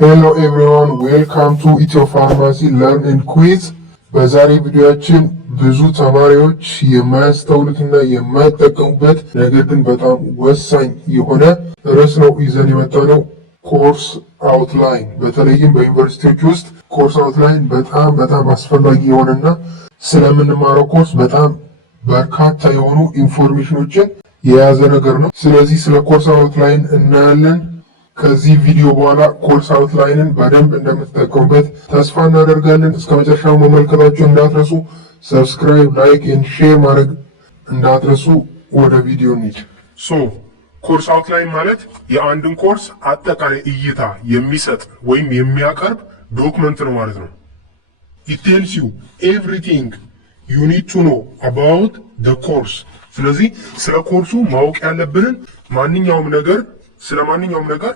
ሄሎ ኤቭሪዋን ዌልካም ቱ ኢትዮ ፋርማሲ ለርን ኤንድ ኩዊዝ። በዛሬ ቪዲዮአችን ብዙ ተማሪዎች የማያስተውሉትና የማይጠቀሙበት ነገር ግን በጣም ወሳኝ የሆነ ርዕስ ነው ይዘን የመጣነው ኮርስ አውትላይን። በተለይም በዩኒቨርሲቲዎች ውስጥ ኮርስ አውትላይን በጣም አስፈላጊ የሆነና ስለምንማረው ኮርስ በጣም በርካታ የሆኑ ኢንፎርሜሽኖችን የያዘ ነገር ነው። ስለዚህ ስለ ኮርስ አውትላይን እናያለን። ከዚህ ቪዲዮ በኋላ ኮርስ አውትላይንን በደንብ እንደምትጠቀሙበት ተስፋ እናደርጋለን። እስከ መጨረሻው መመልከታችሁ እንዳትረሱ። ሰብስክራይብ፣ ላይክ ኤንድ ሼር ማድረግ እንዳትረሱ። ወደ ቪዲዮ እንሂድ። ኮርስ አውትላይን ማለት የአንድን ኮርስ አጠቃላይ እይታ የሚሰጥ ወይም የሚያቀርብ ዶክመንት ነው ማለት ነው። it tells you everything you need to know about the course። ስለዚህ ስለ ኮርሱ ማወቅ ያለብንን ማንኛውም ነገር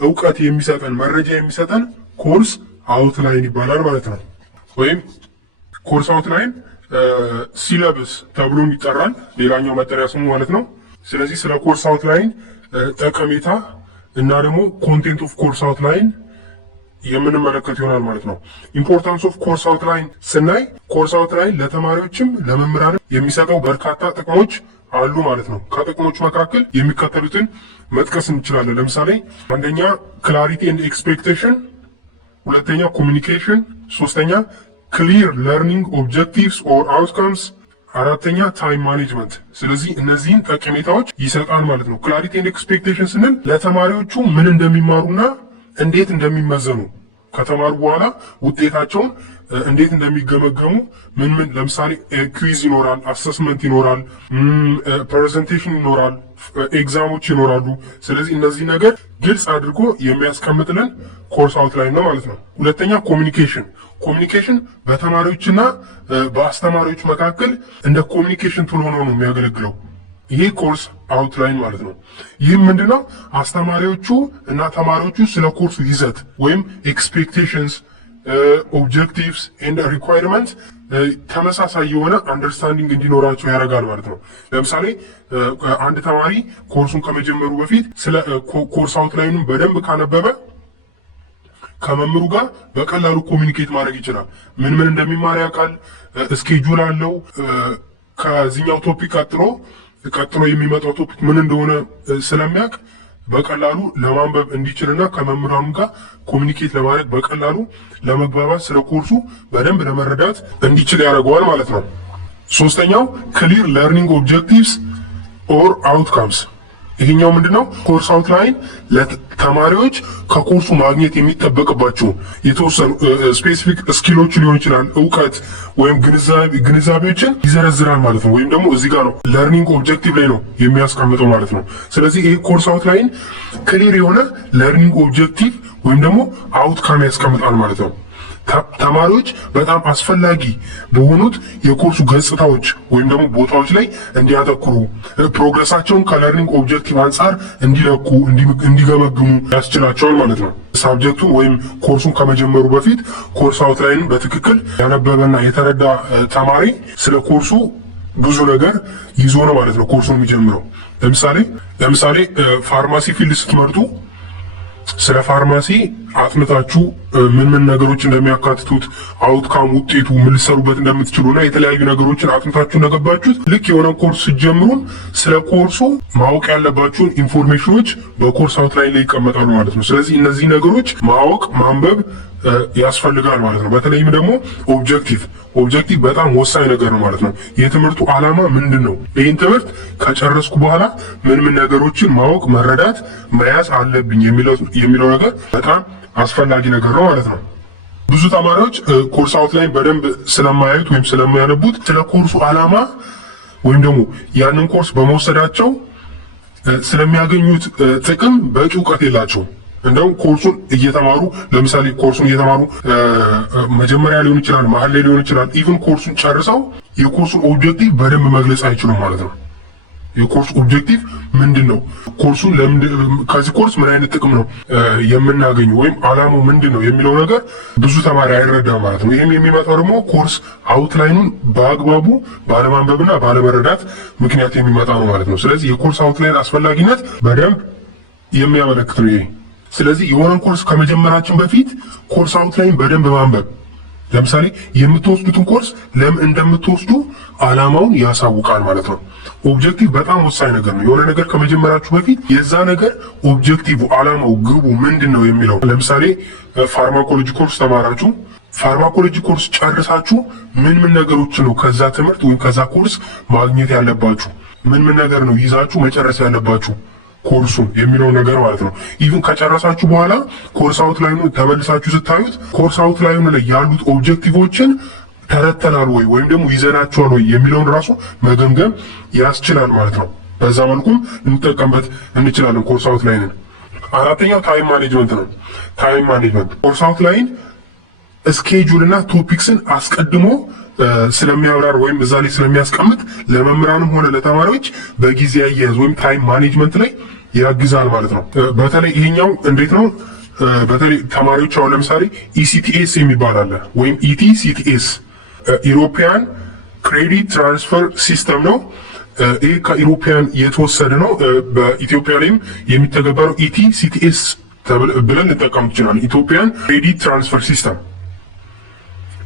እውቀት የሚሰጠን መረጃ የሚሰጠን ኮርስ አውትላይን ይባላል ማለት ነው። ወይም ኮርስ አውትላይን ሲለብስ ተብሎም ይጠራል፣ ሌላኛው መጠሪያ ስሙ ማለት ነው። ስለዚህ ስለ ኮርስ አውትላይን ጠቀሜታ እና ደግሞ ኮንቴንት ኦፍ ኮርስ አውትላይን የምንመለከት ይሆናል ማለት ነው። ኢምፖርታንስ ኦፍ ኮርስ አውትላይን ስናይ ኮርስ አውትላይን ለተማሪዎችም ለመምህራንም የሚሰጠው በርካታ ጥቅሞች አሉ ማለት ነው። ከጥቅሞቹ መካከል የሚከተሉትን መጥቀስ እንችላለን። ለምሳሌ አንደኛ ክላሪቲ ኤንድ ኤክስፔክቴሽን፣ ሁለተኛ ኮሚኒኬሽን፣ ሶስተኛ ክሊር ለርኒንግ ኦብጀክቲቭስ ኦር አውትካምስ፣ አራተኛ ታይም ማኔጅመንት። ስለዚህ እነዚህን ጠቀሜታዎች ይሰጣል ማለት ነው። ክላሪቲ ኤንድ ኤክስፔክቴሽን ስንል ለተማሪዎቹ ምን እንደሚማሩና እንዴት እንደሚመዘኑ ከተማሩ በኋላ ውጤታቸውን እንዴት እንደሚገመገሙ ምን ለምሳሌ ኩዊዝ ይኖራል፣ አሰስመንት ይኖራል፣ ፕሬዘንቴሽን ይኖራል፣ ኤግዛሞች ይኖራሉ። ስለዚህ እነዚህ ነገር ግልጽ አድርጎ የሚያስቀምጥልን ኮርስ አውትላይን ነው ማለት ነው። ሁለተኛ ኮሚኒኬሽን በተማሪዎችና በአስተማሪዎች መካከል እንደ ኮሚኒኬሽን ቱል ሆኖ ነው የሚያገለግለው ይሄ ኮርስ አውትላይን ማለት ነው። ይህም ምንድነው? አስተማሪዎቹ እና ተማሪዎቹ ስለ ኮርሱ ይዘት ወይም ኤክስፔክቴሽንስ፣ ኦብጀክቲቭስ ኤንድ ሪኳየርመንት ተመሳሳይ የሆነ አንደርስታንዲንግ እንዲኖራቸው ያደርጋል ማለት ነው። ለምሳሌ አንድ ተማሪ ኮርሱን ከመጀመሩ በፊት ስለ ኮርስ አውትላይኑን በደንብ ካነበበ ከመምህሩ ጋር በቀላሉ ኮሚኒኬት ማድረግ ይችላል። ምን እንደሚማር ያውቃል። ስኬጁል አለው። ከዚህኛው ቶፒክ ቀጥሎ የሚመጣው ቶፒክ ምን እንደሆነ ስለሚያውቅ በቀላሉ ለማንበብ እንዲችልና ከመምህራኑ ጋር ኮሚኒኬት ለማድረግ በቀላሉ ለመግባባት ስለ ኮርሱ በደንብ ለመረዳት እንዲችል ያደርገዋል ማለት ነው። ሶስተኛው ክሊር ለርኒንግ ኦብጀክቲቭስ ኦር አውትካምስ። ይሄኛው ምንድነው? ኮርስ አውትላይን ለተማሪዎች ከኮርሱ ማግኘት የሚጠበቅባቸው የተወሰኑ ስፔሲፊክ ስኪሎች ሊሆን ይችላል፣ እውቀት ወይም ግንዛቤዎችን ይዘረዝራል ማለት ነው። ወይም ደግሞ እዚህ ጋር ነው ለርኒንግ ኦብጀክቲቭ ላይ ነው የሚያስቀምጠው ማለት ነው። ስለዚህ ይሄ ኮርስ አውትላይን ክሊር የሆነ ለርኒንግ ኦብጀክቲቭ ወይም ደግሞ አውትካም ያስቀምጣል ማለት ነው። ተማሪዎች በጣም አስፈላጊ በሆኑት የኮርሱ ገጽታዎች ወይም ደግሞ ቦታዎች ላይ እንዲያተኩሩ ፕሮግረሳቸውን ከለርኒንግ ኦብጀክቲቭ አንጻር እንዲለኩ እንዲገመግሙ ያስችላቸዋል ማለት ነው። ሳብጀክቱን ወይም ኮርሱን ከመጀመሩ በፊት ኮርስ አውትላይንን በትክክል ያነበበና የተረዳ ተማሪ ስለ ኮርሱ ብዙ ነገር ይዞ ነው ማለት ነው ኮርሱን የሚጀምረው። ለምሳሌ ፋርማሲ ፊልድ ስትመርጡ ስለ ፋርማሲ አጥንታችሁ ምን ነገሮች እንደሚያካትቱት አውትካም ውጤቱ ምን ልሰሩበት እንደምትችሉና የተለያዩ ነገሮችን አጥንታችሁ እንደገባችሁት ልክ የሆነ ኮርስ ስትጀምሩም ስለ ኮርሱ ማወቅ ያለባችሁን ኢንፎርሜሽኖች በኮርስ አውትላይን ላይ ይቀመጣሉ ማለት ነው። ስለዚህ እነዚህ ነገሮች ማወቅ ማንበብ ያስፈልጋል ማለት ነው። በተለይም ደግሞ ኦብጀክቲቭ በጣም ወሳኝ ነገር ነው ማለት ነው። የትምህርቱ ዓላማ ምንድን ነው? ይህን ትምህርት ከጨረስኩ በኋላ ምን ነገሮችን ማወቅ መረዳት መያዝ አለብኝ የሚለው ነገር በጣም አስፈላጊ ነገር ነው ማለት ነው። ብዙ ተማሪዎች ኮርስ አውትላይን በደንብ ስለማያዩት ወይም ስለማያነቡት ስለ ኮርሱ ዓላማ ወይም ደግሞ ያንን ኮርስ በመውሰዳቸው ስለሚያገኙት ጥቅም በቂ እውቀት የላቸውም። እንደው ኮርሱን እየተማሩ ለምሳሌ ኮርሱን እየተማሩ መጀመሪያ ሊሆን ይችላል፣ መሀል ላይ ሊሆን ይችላል፣ ኢቭን ኮርሱን ጨርሰው የኮርሱን ኦብጀክቲቭ በደንብ መግለጽ አይችሉም ማለት ነው። የኮርስ ኦብጀክቲቭ ምንድን ነው? ኮርሱን ከዚህ ኮርስ ምን አይነት ጥቅም ነው የምናገኘው ወይም ዓላማው ምንድን ነው የሚለው ነገር ብዙ ተማሪ አይረዳም ማለት ነው። ይህም የሚመጣው ደግሞ ኮርስ አውትላይኑን በአግባቡ ባለማንበብና ባለመረዳት ምክንያት የሚመጣ ነው ማለት ነው። ስለዚህ የኮርስ አውትላይን አስፈላጊነት በደንብ የሚያመለክት ነው ይሄ። ስለዚህ የሆነን ኮርስ ከመጀመራችን በፊት ኮርስ አውትላይን በደንብ ማንበብ፣ ለምሳሌ የምትወስዱትን ኮርስ ለምን እንደምትወስዱ ዓላማውን ያሳውቃል ማለት ነው። ኦብጀክቲቭ በጣም ወሳኝ ነገር ነው። የሆነ ነገር ከመጀመራችሁ በፊት የዛ ነገር ኦብጀክቲቭ፣ ዓላማው፣ ግቡ ምንድነው የሚለው። ለምሳሌ ፋርማኮሎጂ ኮርስ ተማራችሁ። ፋርማኮሎጂ ኮርስ ጨርሳችሁ ምን ነገሮች ነው ከዛ ትምህርት ወይም ከዛ ኮርስ ማግኘት ያለባችሁ፣ ምን ነገር ነው ይዛችሁ መጨረስ ያለባችሁ ኮርሱን የሚለው ነገር ማለት ነው። ኢቭን ከጨረሳችሁ በኋላ ኮርስ አውትላይኑ ተመልሳችሁ ስታዩት ኮርስ አውትላይኑ ላይ ያሉት ኦብጀክቲቮችን ተረተናል ወይም ደግሞ ይዘናቸዋል ወይ የሚለውን ራሱ መገምገም ያስችላል ማለት ነው። በዛ መልኩም እንጠቀምበት እንችላለን ኮርስ አውትላይንን። አራተኛው ታይም ማኔጅመንት ነው። ታይም ማኔጅመንት ኮርስ አውትላይን ስኬጁል እና ቶፒክስን አስቀድሞ ስለሚያብራር ወይም እዛ ላይ ስለሚያስቀምጥ ለመምህራንም ሆነ ለተማሪዎች በጊዜ አያያዝ ወይም ታይም ማኔጅመንት ላይ ያግዛል ማለት ነው። በተለይ ይሄኛው እንዴት ነው? በተለይ ተማሪዎች አሁን ለምሳሌ ኢሲቲኤስ የሚባል አለ ወይም ኢቲሲቲኤስ ኢሮፒያን ክሬዲት ትራንስፈር ሲስተም ነው። ይህ ከኢሮፒያን የተወሰደ ነው። በኢትዮጵያ ላይም የሚተገበረው ኢቲሲቲኤስ ብለን ልንጠቀም ይችላል። ኢትዮጵያን ክሬዲት ትራንስፈር ሲስተም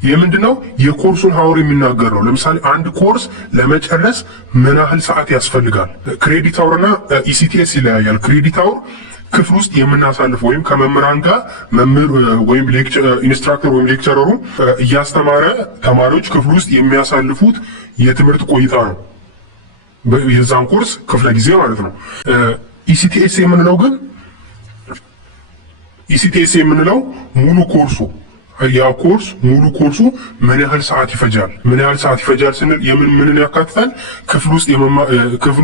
የምንድነው? የኮርሱን ሀውር የሚናገር ነው። ለምሳሌ አንድ ኮርስ ለመጨረስ ምን ያህል ሰዓት ያስፈልጋል? ክሬዲት ሀውርና ኢሲቲኤስ ይለያያል። ክሬዲት ሀውር ክፍል ውስጥ የምናሳልፍ ወይም ከመምህራን ጋር መምህር ወይም ኢንስትራክተር ወይም ሌክቸረሩ እያስተማረ ተማሪዎች ክፍል ውስጥ የሚያሳልፉት የትምህርት ቆይታ ነው። የዛን ኮርስ ክፍለ ጊዜ ማለት ነው። ኢሲቲኤስ የምንለው ሙሉ ኮርሱ ያ ኮርስ ሙሉ ኮርሱ ምን ያህል ሰዓት ይፈጃል? ምን ያህል ሰዓት ይፈጃል ስንል ምንን ያካትታል? ክፍል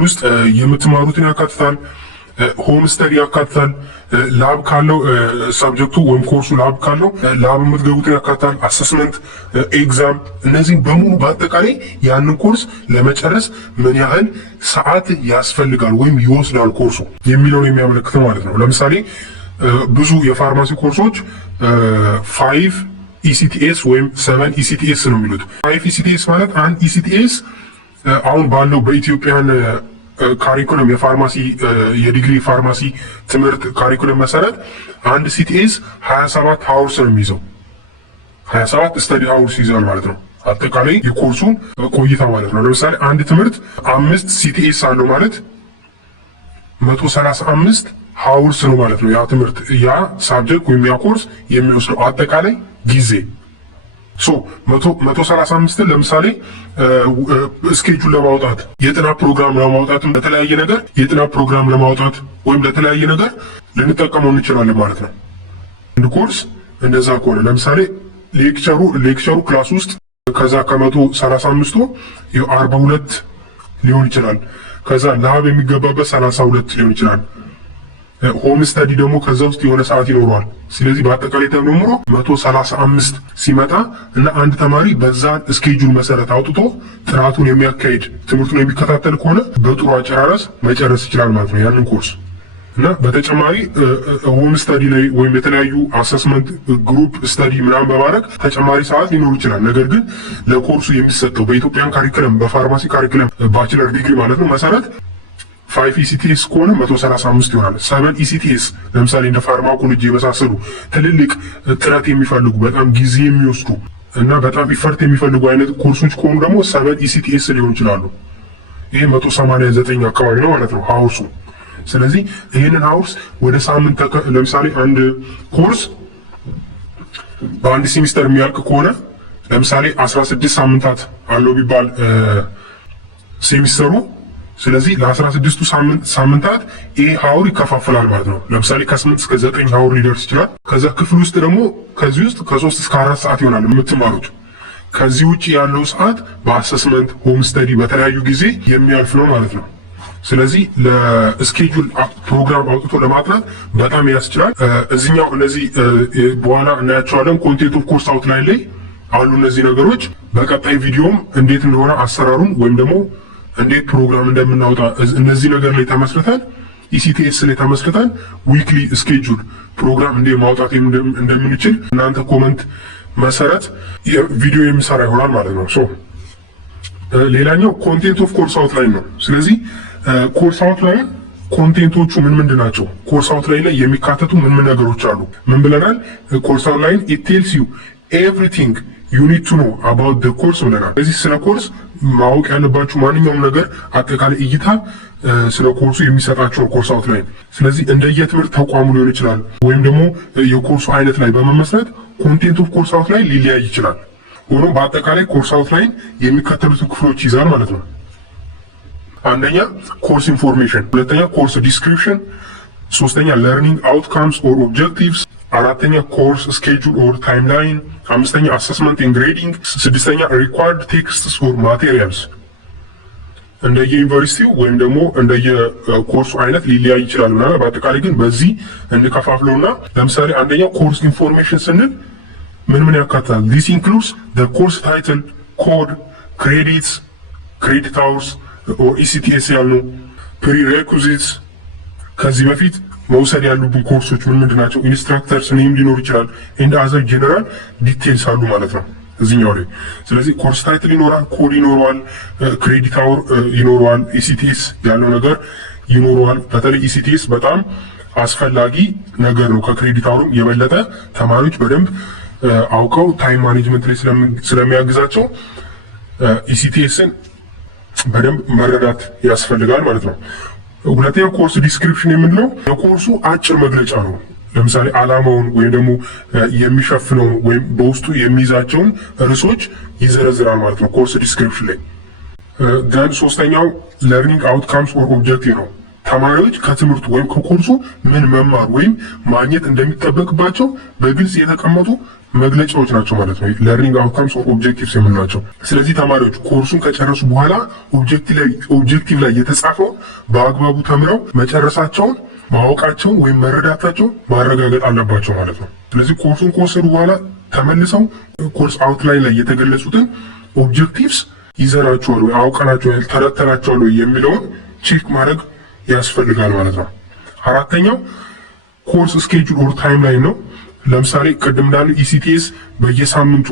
ውስጥ የምትማሩትን ያካትታል። ሆም ስተዲ ያካትታል። ላብ ካለው ሳብጀክቱ ወይም ኮርሱ ላብ ካለው ላብ የምትገቡትን ያካትታል። አሰስመንት፣ ኤግዛም፣ እነዚህ በሙሉ በአጠቃላይ ያንን ኮርስ ለመጨረስ ምን ያህል ሰዓት ያስፈልጋል ወይም ይወስዳል ኮርሱ የሚለውን የሚያመለክተው ማለት ነው። ለምሳሌ ብዙ የፋርማሲ ኮርሶች 5 ኢሲቲኤስ ወይም 7 ኢሲቲኤስ ነው የሚሉት። 5 ኢሲቲኤስ ማለት አንድ ኢሲቲኤስ አሁን ባለው በኢትዮጵያን ካሪኩለም የፋርማሲ የዲግሪ ፋርማሲ ትምህርት ካሪኩለም መሰረት አንድ ሲቲኤስ 27 ሃውርስ ነው የሚይዘው። 27 ስተዲ ሃውርስ ይዛል ማለት ነው። አጠቃላይ የኮርሱን ቆይታ ማለት ነው። ለምሳሌ አንድ ትምህርት 5 ሲቲኤስ አለው ማለት 135 ሃውርስ ነው ማለት ነው። ያ ትምህርት ያ ሳብጀክት ወይም ያ ኮርስ የሚወስደው አጠቃላይ ጊዜ 135ን ለምሳሌ ስኬጁል ለማውጣት የጥናት ፕሮግራም ለማውጣት ለተለያየ ነገር የጥናት ፕሮግራም ለማውጣት ወይም ለተለያየ ነገር ልንጠቀመው እንችላለን ማለት ነው። አንድ ኮርስ እንደዛ ከሆነ ለምሳሌ ሌክቸሩ ክላስ ውስጥ ከዛ ከ135ቱ 42 ሊሆን ይችላል። ከዛ ላብ የሚገባበት 32 ሊሆን ይችላል። ሆም ስተዲ ደግሞ ከዛ ውስጥ የሆነ ሰዓት ይኖረዋል። ስለዚህ በአጠቃላይ ተደምሮ 135 ሲመጣ እና አንድ ተማሪ በዛ ስኬጁል መሰረት አውጥቶ ጥናቱን የሚያካሂድ ትምህርቱን የሚከታተል ከሆነ በጥሩ አጨራረስ መጨረስ ይችላል ማለት ነው ያንን ኮርስ። እና በተጨማሪ ሆም ስተዲ ላይ ወይም የተለያዩ አሰስመንት ግሩፕ ስተዲ ምናምን በማድረግ ተጨማሪ ሰዓት ሊኖር ይችላል። ነገር ግን ለኮርሱ የሚሰጠው በኢትዮጵያን ካሪኩለም በፋርማሲ ካሪኩለም ባችለር ዲግሪ ማለት ነው መሰረት 5 ኢሲቲኤስ ከሆነ 135 ይሆናል። 7 ኢሲቲኤስ ለምሳሌ እንደ ፋርማኮሎጂ የመሳሰሉ ትልልቅ ጥረት የሚፈልጉ በጣም ጊዜ የሚወስዱ እና በጣም ኢፈርት የሚፈልጉ አይነት ኮርሶች ከሆኑ ደግሞ 7 ኢሲቲኤስ ሊሆኑ ይችላሉ። ይሄ 189 አካባቢ ነው ማለት ነው ሃውርሱ። ስለዚህ ይህንን ሃውርስ ወደ ሳምንት ለምሳሌ አንድ ኮርስ በአንድ ሴሚስተር የሚያልቅ ከሆነ ለምሳሌ 16 ሳምንታት አለው ቢባል ሴሚስተሩ። ስለዚህ ለ16ቱ ሳምንታት ይሄ ሃውር ይከፋፈላል ማለት ነው። ለምሳሌ ከ8 እስከ 9 ሃውር ሊደርስ ይችላል። ከዛ ክፍል ውስጥ ደግሞ ከዚህ ውስጥ ከ3 እስከ 4 ሰዓት ይሆናል የምትማሩት። ከዚህ ውጭ ያለው ሰዓት በአሰስመንት ሆም ስተዲ በተለያዩ ጊዜ የሚያልፍ ነው ማለት ነው። ስለዚህ ለስኬጁል ፕሮግራም አውጥቶ ለማጥናት በጣም ያስችላል። እዚህኛው እነዚህ በኋላ እናያቸዋለን። ኮንቴንት ኦፍ ኮርስ አውትላይን ላይ አሉ እነዚህ ነገሮች። በቀጣይ ቪዲዮም እንዴት እንደሆነ አሰራሩን ወይም ደግሞ እንዴት ፕሮግራም እንደምናወጣ እነዚህ ነገር ላይ ተመስርተን ኢሲቲኤስ ላይ ተመስርተን ዊክሊ ስኬጁል ፕሮግራም እንዴት ማውጣት እንደምንችል እናንተ ኮመንት መሰረት ቪዲዮ የሚሰራ ይሆናል ማለት ነው። ሌላኛው ኮንቴንት ኦፍ ኮርስ አውትላይን ነው። ስለዚህ ኮርስ አውትላይን ኮንቴንቶቹ ምንድን ናቸው? ኮርስ አውትላይን ላይ የሚካተቱ ምን ነገሮች አሉ? ምን ብለናል? ኮርስ አውትላይን it tells you everything you need to know about the course ብለናል። ስለዚህ ስለ ኮርስ ማወቅ ያለባችሁ ማንኛውም ነገር አጠቃላይ እይታ ስለ ኮርሱ የሚሰጣቸው ኮርስ አውትላይን። ስለዚህ እንደየትምህርት ተቋሙ ሊሆን ይችላል ወይም ደግሞ የኮርሱ አይነት ላይ በመመስረት ኮንቴንት ኦፍ ኮርስ አውትላይን ሊለያይ ይችላል። ሆኖም በአጠቃላይ ኮርስ አውትላይን የሚከተሉትን ክፍሎች ይዛል ማለት ነው። አንደኛ ኮርስ ኢንፎርሜሽን፣ ሁለተኛ ኮርስ ዲስክሪፕሽን፣ ሶስተኛ ለርኒንግ አውትካምስ ኦር ኦብጀክቲቭስ፣ አራተኛ ኮርስ ስኬጁል ኦር ታይምላይን፣ አምስተኛ አሰስመንት ኤንድ ግሬዲንግ፣ ስድስተኛ ሪኳርድ ቴክስትስ ኦር ማቴሪያልስ። እንደየ ዩኒቨርሲቲው ወይም ደግሞ እንደየ ኮርሱ አይነት ሊለያይ ይችላል ምናምን። በአጠቃላይ ግን በዚህ እንከፋፍለውና ለምሳሌ አንደኛ ኮርስ ኢንፎርሜሽን ስንል ምን ያካትታል? This includes the course title, code, credits, credit hours or ECTS ያልነው prerequisites፣ ከዚህ በፊት መውሰድ ያሉብን ኮርሶች ምንድን ናቸው? ኢንስትራክተርስ ኔም ሊኖር ይችላል and other general details አሉ ማለት ነው እዚህኛው ላይ። ስለዚህ ኮርስ ታይትል ይኖራል፣ ኮድ ይኖረዋል፣ ክሬዲት አወር ይኖረዋል፣ ECTS ያለው ነገር ይኖረዋል። በተለይ ECTS በጣም አስፈላጊ ነገር ነው። ከክሬዲት አወርም የበለጠ ተማሪዎች በደንብ አውቀው ታይም ማኔጅመንት ላይ ስለሚያግዛቸው ኢሲቲኤስን በደንብ መረዳት ያስፈልጋል ማለት ነው። ሁለተኛ ኮርስ ዲስክሪፕሽን የምንለው የኮርሱ አጭር መግለጫ ነው። ለምሳሌ ዓላማውን ወይም ደግሞ የሚሸፍነውን ወይም በውስጡ የሚይዛቸውን ርዕሶች ይዘረዝራል ማለት ነው ኮርስ ዲስክሪፕሽን ላይ። ደን ሶስተኛው ለርኒንግ አውትካምስ ኦር ኦብጀክቲቭ ነው። ተማሪዎች ከትምህርቱ ወይም ከኮርሱ ምን መማር ወይም ማግኘት እንደሚጠበቅባቸው በግልጽ የተቀመጡ መግለጫዎች ናቸው ማለት ነው፣ ለርኒንግ አውትካምስ ኦር ኦብጀክቲቭስ የምንላቸው። ስለዚህ ተማሪዎች ኮርሱን ከጨረሱ በኋላ ኦብጀክቲቭ ላይ የተጻፈው በአግባቡ ተምረው መጨረሳቸውን ማወቃቸውን ወይም መረዳታቸውን ማረጋገጥ አለባቸው ማለት ነው። ስለዚህ ኮርሱን ከወሰዱ በኋላ ተመልሰው ኮርስ አውትላይን ላይ የተገለጹትን ኦብጀክቲቭስ ይዘናቸዋል ወይ አውቀናቸዋል ተረድተናቸዋል ወይ የሚለውን ቼክ ማድረግ ያስፈልጋል ማለት ነው። አራተኛው ኮርስ ስኬጁል ኦር ታይም ላይን ነው። ለምሳሌ ቅድም እንዳሉ ኢሲቲኤስ በየሳምንቱ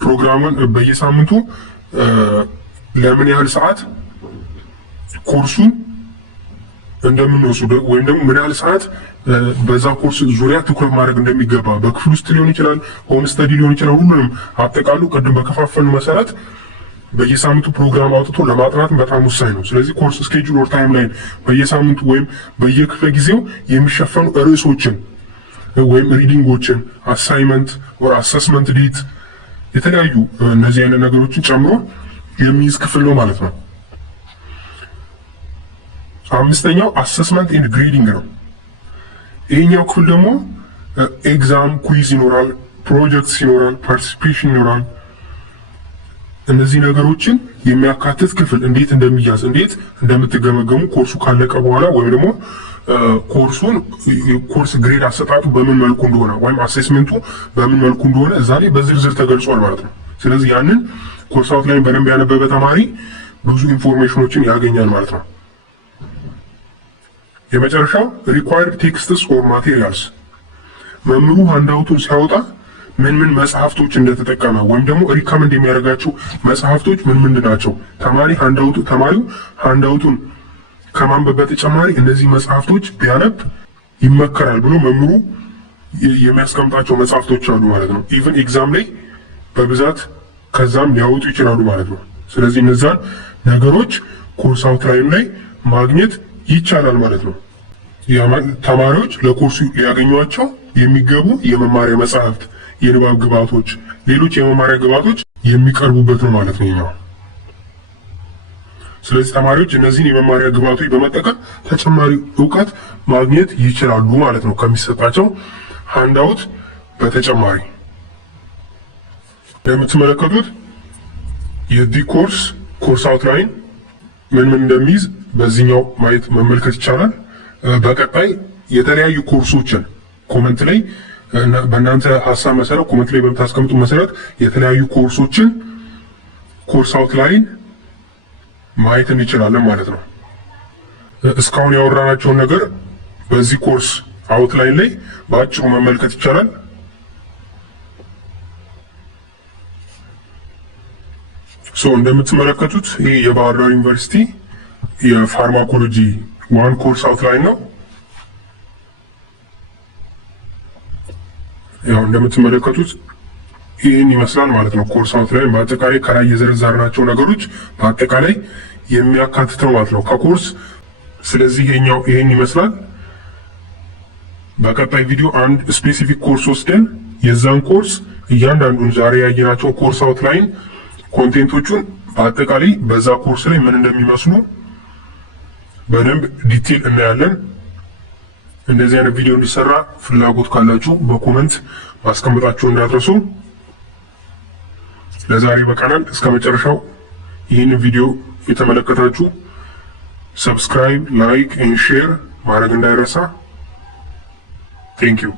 ፕሮግራሙን በየሳምንቱ ለምን ያህል ሰዓት ኮርሱን እንደምንወስድ ወይም ደግሞ ምን ያህል ሰዓት በዛ ኮርስ ዙሪያ ትኩረት ማድረግ እንደሚገባ በክፍል ውስጥ ሊሆን ይችላል፣ ሆም ስተዲ ሊሆን ይችላል። ሁሉንም አጠቃሉ ቅድም በከፋፈሉ መሰረት በየሳምንቱ ፕሮግራም አውጥቶ ለማጥናት በጣም ወሳኝ ነው። ስለዚህ ኮርስ ስኬጁል ኦር ታይም ላይን በየሳምንቱ ወይም በየክፍለ ጊዜው የሚሸፈኑ ርዕሶችን ወይም ሪዲንጎችን፣ አሳይመንት ኦር አሰስመንት ዴት የተለያዩ እነዚህ አይነት ነገሮችን ጨምሮ የሚይዝ ክፍል ነው ማለት ነው። አምስተኛው አሰስመንት ኤንድ ግሬዲንግ ነው። ይሄኛው ክፍል ደግሞ ኤግዛም፣ ኩዊዝ ይኖራል፣ ፕሮጀክትስ ይኖራል፣ ፓርቲሲፔሽን ይኖራል። እነዚህ ነገሮችን የሚያካትት ክፍል እንዴት እንደሚያዝ እንዴት እንደምትገመገሙ ኮርሱ ካለቀ በኋላ ወይም ደግሞ ኮርስ ግሬድ አሰጣጡ በምን መልኩ እንደሆነ ወይም አሴስመንቱ በምን መልኩ እንደሆነ እዛ ላይ በዝርዝር ተገልጿል ማለት ነው። ስለዚህ ያንን ኮርስ አውትላይን በደንብ ያነበበ ተማሪ ብዙ ኢንፎርሜሽኖችን ያገኛል ማለት ነው። የመጨረሻው ሪኳየርድ ቴክስትስ ኦር ማቴሪያልስ፣ መምህሩ ሃንዳውቱን ሲያወጣ ምን መጽሐፍቶች እንደተጠቀመ ወይም ደግሞ ሪከመንድ የሚያደርጋቸው መጽሐፍቶች ምንድን ናቸው። ተማሪው ሃንዳውቱን ከማንበብ በተጨማሪ እነዚህ መጽሐፍቶች ቢያነብ ይመከራል ብሎ መምህሩ የሚያስቀምጣቸው መጽሐፍቶች አሉ ማለት ነው። ኢቨን ኤግዛም ላይ በብዛት ከዛም ሊያወጡ ይችላሉ ማለት ነው። ስለዚህ እነዛን ነገሮች ኮርስ አውትላይን ላይ ማግኘት ይቻላል ማለት ነው። ተማሪዎች ለኮርሱ ሊያገኟቸው የሚገቡ የመማሪያ መጽሐፍት፣ የንባብ ግብዓቶች፣ ሌሎች የመማሪያ ግብዓቶች የሚቀርቡበት ነው ማለት ነው። ስለዚህ ተማሪዎች እነዚህን የመማሪያ ግብዓቶች በመጠቀም ተጨማሪ እውቀት ማግኘት ይችላሉ ማለት ነው ከሚሰጣቸው ሃንዳውት በተጨማሪ። እንደምትመለከቱት የዚህ ኮርስ አውትላይን ምን እንደሚይዝ በዚህኛው ማየት መመልከት ይቻላል። በቀጣይ የተለያዩ ኮርሶችን ኮመንት ላይ በእናንተ ሀሳብ መሰረት ኮመንት ላይ በምታስቀምጡ መሰረት የተለያዩ ኮርሶችን ኮርስ አውትላይን ማየት እንችላለን ማለት ነው። እስካሁን ያወራናቸውን ነገር በዚህ ኮርስ አውትላይን ላይ በአጭሩ መመልከት ይቻላል። እንደምትመለከቱት ይህ የባህር ዳር ዩኒቨርሲቲ የፋርማኮሎጂ ዋን ኮርስ አውትላይን ነው። ያው እንደምትመለከቱት ይህን ይመስላል ማለት ነው። ኮርስ አውትላይን በአጠቃላይ ከላይ የዘረዘርናቸው ነገሮች በአጠቃላይ የሚያካትተው ማለት ነው ከኮርስ። ስለዚህ ይሄን ይመስላል። በቀጣይ ቪዲዮ አንድ ስፔሲፊክ ኮርስ ወስደን የዛን ኮርስ እያንዳንዱን ዛሬ ያየናቸው ኮርስ አውትላይን ኮንቴንቶቹን በአጠቃላይ በዛ ኮርስ ላይ ምን እንደሚመስሉ በደንብ ዲቴል እናያለን። እንደዚህ አይነት ቪዲዮ እንዲሰራ ፍላጎት ካላችሁ በኮመንት ማስቀመጣችሁ እንዳትረሱ። ለዛሬ በቃናል። እስከ መጨረሻው ይህን ቪዲዮ የተመለከታችሁ ሰብስክራይብ፣ ላይክ ኤንድ ሼር ማድረግ እንዳይረሳ። ቴንክ ዩ